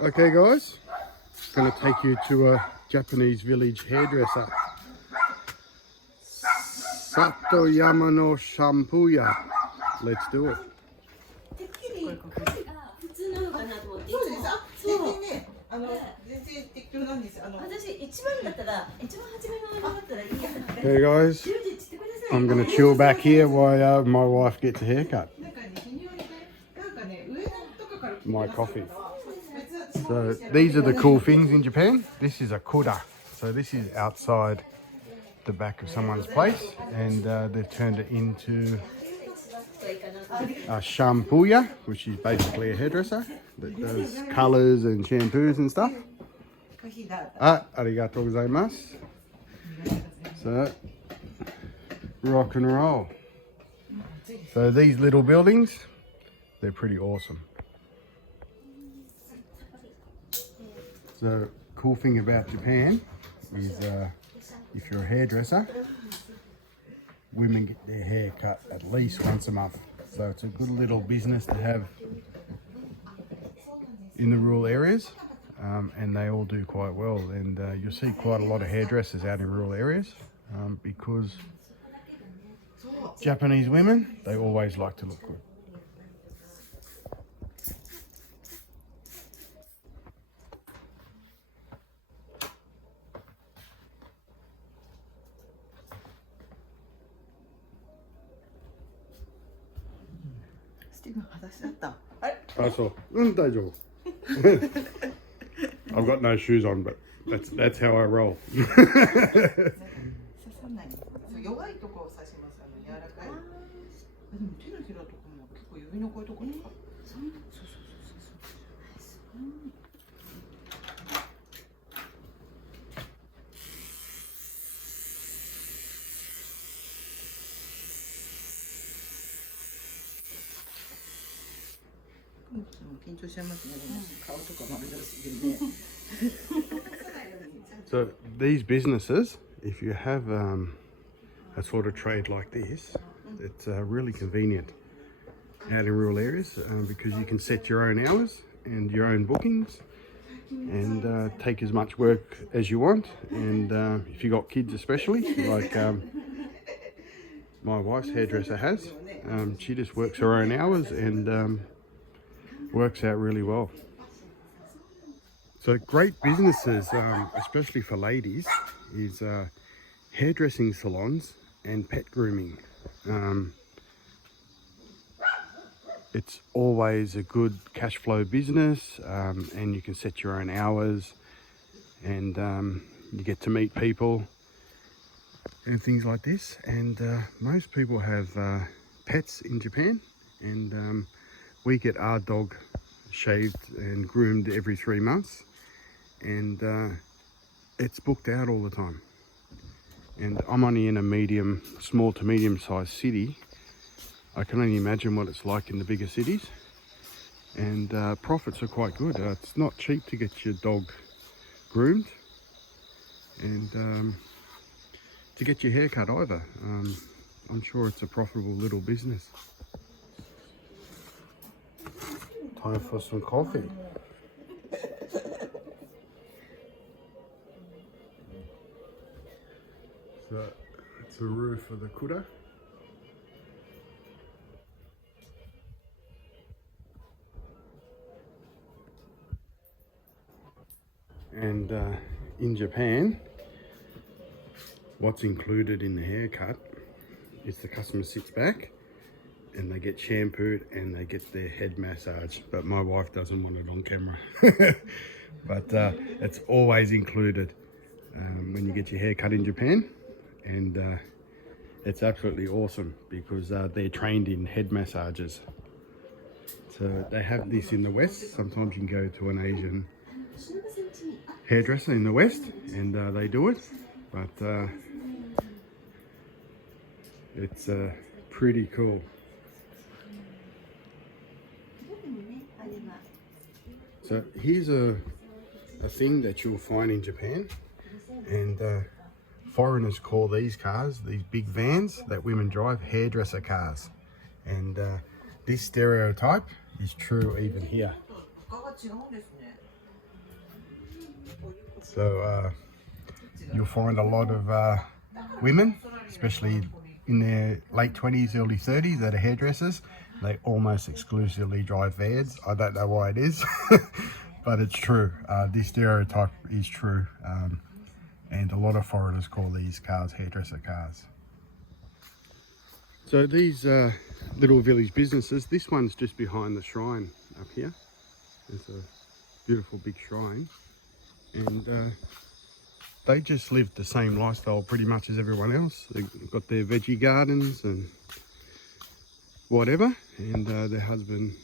Okay guys, I'm going to take you to a Japanese village hairdresser. Satoyama no Shampuya. Let's do it. 普通なのかなと思って。そうです。全然ね、全然適当なんです。私一番だったら、一番初めのあれだったらいいや。Okay guys, I'm going to chill back here while my wife gets a haircut. My coffee. So these are the cool things in Japan. This is a kura. So this is outside the back of someone's place, and they've turned it into a shampooya, which is basically a hairdresser that does colours and shampoos and stuff. Arigatou gozaimasu. So, rock and roll. So these little buildings, they're pretty awesome. So, cool thing about Japan is if you're a hairdresser, women get their hair cut at least once a month. So it's a good little business to have in the rural areas, and they all do quite well. And you'll see quite a lot of hairdressers out in rural areas because Japanese women, they always like to look good. So, I've got no shoes on, but that's how I roll. So these businesses, if you have a sort of trade like this, it's really convenient out in rural areas because you can set your own hours and your own bookings and take as much work as you want. And if you got kids especially, like my wife's hairdresser has, she just works her own hours and works out really well. So great businesses, especially for ladies, is hairdressing salons and pet grooming. It's always a good cash flow business, and you can set your own hours, and you get to meet people and things like this. And most people have pets in Japan, and we get our dog shaved and groomed every 3 months, and it's booked out all the time. And I'm only in a small to medium sized city. I can only imagine what it's like in the bigger cities, and profits are quite good. It's not cheap to get your dog groomed and to get your hair cut either. I'm sure it's a profitable little business. Time for some coffee. So it's the roof of the kura. And in Japan, what's included in the haircut is the customer sits back and they get shampooed and they get their head massage, but my wife doesn't want it on camera. But it's always included when you get your hair cut in Japan, and it's absolutely awesome because they're trained in head massages. So they have this in the West. Sometimes you can go to an Asian hairdresser in the West and they do it, but it's pretty cool. So here's a thing that you'll find in Japan, and foreigners call these cars, these big vans that women drive, hairdresser cars. And this stereotype is true even here. So you'll find a lot of women, especially in their late 20s, early 30s, that are hairdressers. They almost exclusively drive vans. I don't know why it is, but it's true. This stereotype is true. And a lot of foreigners call these cars hairdresser cars. So these little village businesses, this one's just behind the shrine up here. It's a beautiful big shrine, and they just live the same lifestyle pretty much as everyone else. They've got their veggie gardens and whatever, and their husband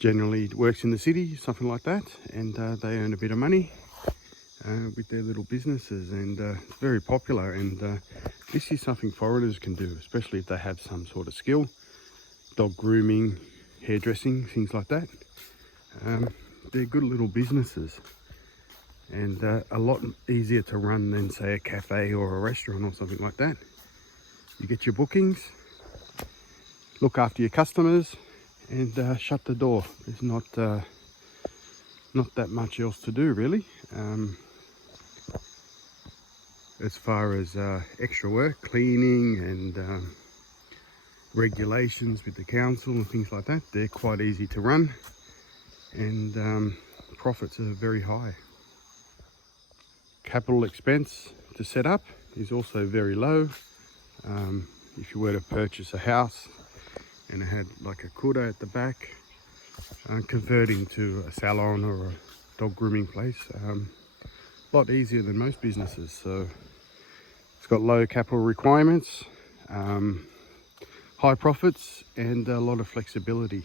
generally works in the city, something like that, and they earn a bit of money with their little businesses, and it's very popular. And this is something foreigners can do, especially if they have some sort of skill, dog grooming, hairdressing, things like that. They're good little businesses, and a lot easier to run than, say, a cafe or a restaurant or something like that. You get your bookings, look after your customers, and shut the door. There's not that much else to do, really. As far as extra work, cleaning and regulations with the council and things like that, they're quite easy to run, and profits are very high. Capital expense to set up is also very low. If you were to purchase a house and it had like a kura at the back, converting to a salon or a dog grooming place, a lot easier than most businesses. So it's got low capital requirements, high profits, and a lot of flexibility.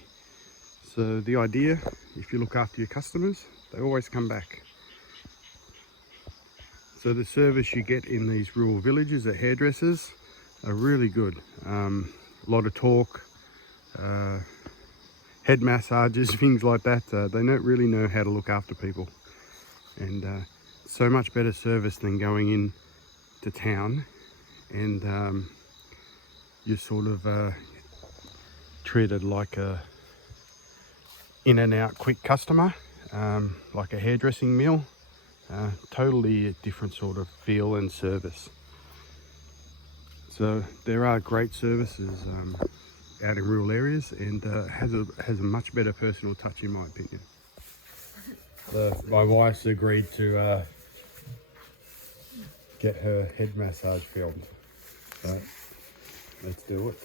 So the idea, if you look after your customers, they always come back. So the service you get in these rural villages at hairdressers are really good. A lot of talk, head massages, things like that. They don't really know how to look after people, and so much better service than going in to town and you're sort of treated like a in and out quick customer, like a hairdressing meal. Totally a different sort of feel and service. So there are great services out in rural areas, and has a much better personal touch, in my opinion. My wife's agreed to get her head massage filmed, so let's do it.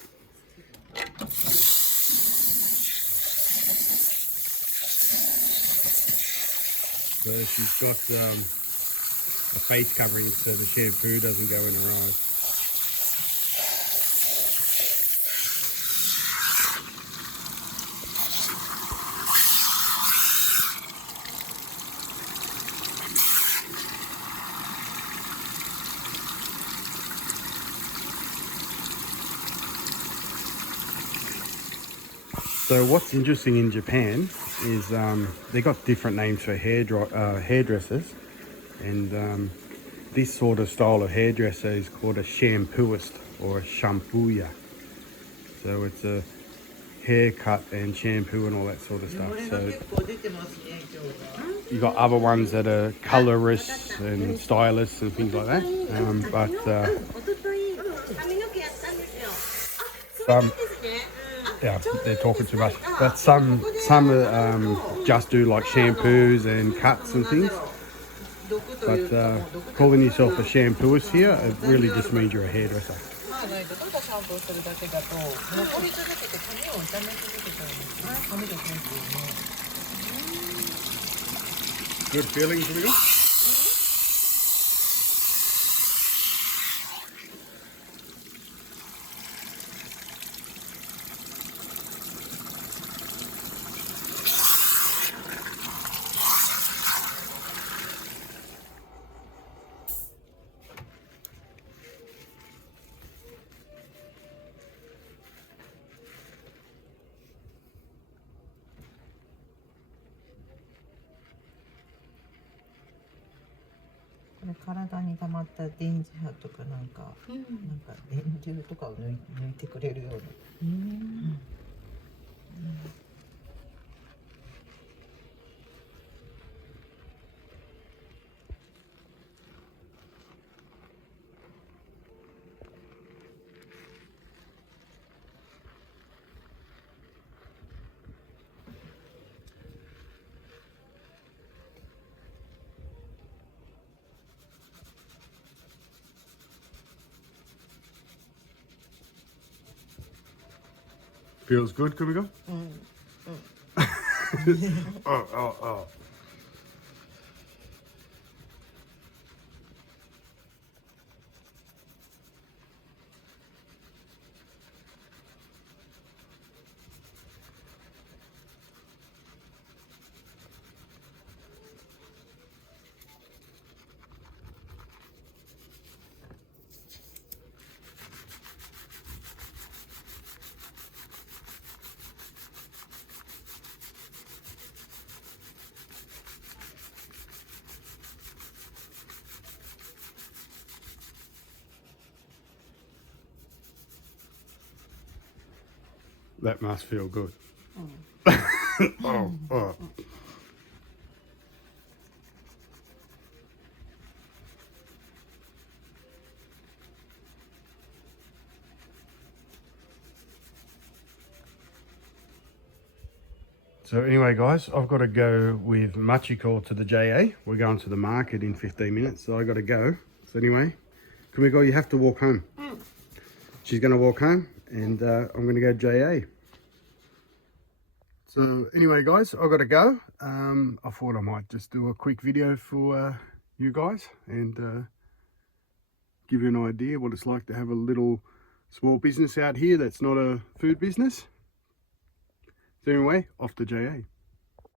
So she's got a face covering so the shampoo doesn't go in her eyes. So what's interesting in Japan is they got different names for hairdressers, and this sort of style of hairdresser is called a shampooist or a shampooya. So it's a haircut and shampoo and all that sort of stuff. So you got other ones that are colorists and stylists and things like that, some, yeah, they're talking too much. But some just do like shampoos and cuts and things. But calling yourself a shampooist here, it really just means you're a hairdresser. Good feeling, Julia?これ体に溜まった電磁波とかなんか電流とかを抜いてくれるような。Feels good, Kumiko? Oh, oh, oh. That must feel good. Oh, oh. So anyway, guys, I've got to go with Machiko to the JA. We're going to the market in 15 minutes, so I got to go. So anyway, Kumiko, you have to walk home. She's going to walk home, and I'm going to go JA. So anyway, guys, I've got to go. I thought I might just do a quick video for you guys and give you an idea what it's like to have a little small business out here that's not a food business. So anyway, off to JA.